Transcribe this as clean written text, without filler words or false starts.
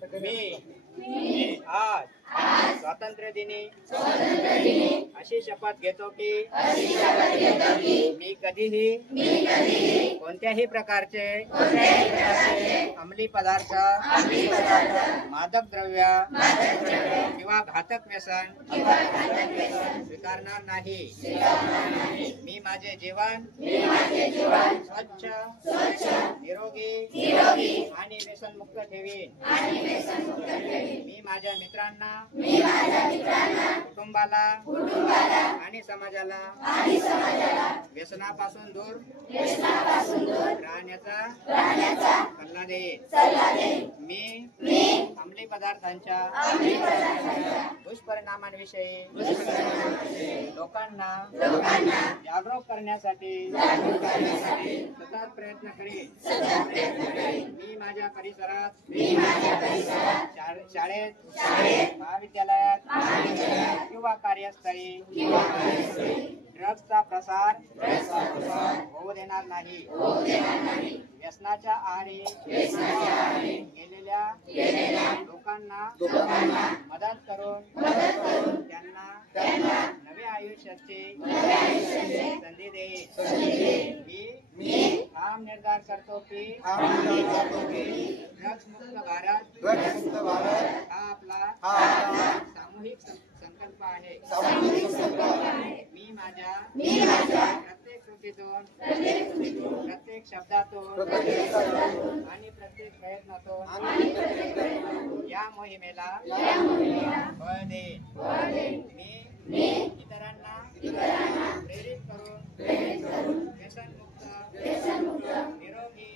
मी आज स्वातंत्र्य दिनी अशी शपथ घेतो की मी कधीही कोणत्याही प्रकारचे अंमली पदार्थ, मादक द्रव्य किंवा घातक व्यसन स्वीकारणार नाही। मी माझे जीवन स्वच्छ, निरोगी आणि व्यसनमुक्त ठेवीन। मी माझ्या मित्रांना, कुटुंबाला आणि समाजाला व्यसनापासून दूर राहण्याचा सल्ला देईन। मी अंमली पदार्थांच्या दुष्परिणामांविषयी लोकांना जागरूक करण्यासाठी सतत प्रयत्न करेन। मी माझ्या परिसरात, शाळेत, महाविद्यालयात किंवा कार्यस्थळी ड्रग्सचा प्रसार होऊ देणार नाही। व्यसनाच्या आहारी गेलेल्या लोकांना मदत करून त्यांना नव्या आयुष्याची संधी देईन। मी ठाम निर्धार करतो की ड्रग्स मुक्त भारत हा आपला सामूहिक संकल्प आहे। मी माझ्या प्रत्येक कृतीतून, प्रत्येक शब्दातून आणि प्रत्येक प्रयत्नातून या मोहिमेला बळ देईन। मी इतरांना प्रेरित करून व्यसनमुक्त, निरोगी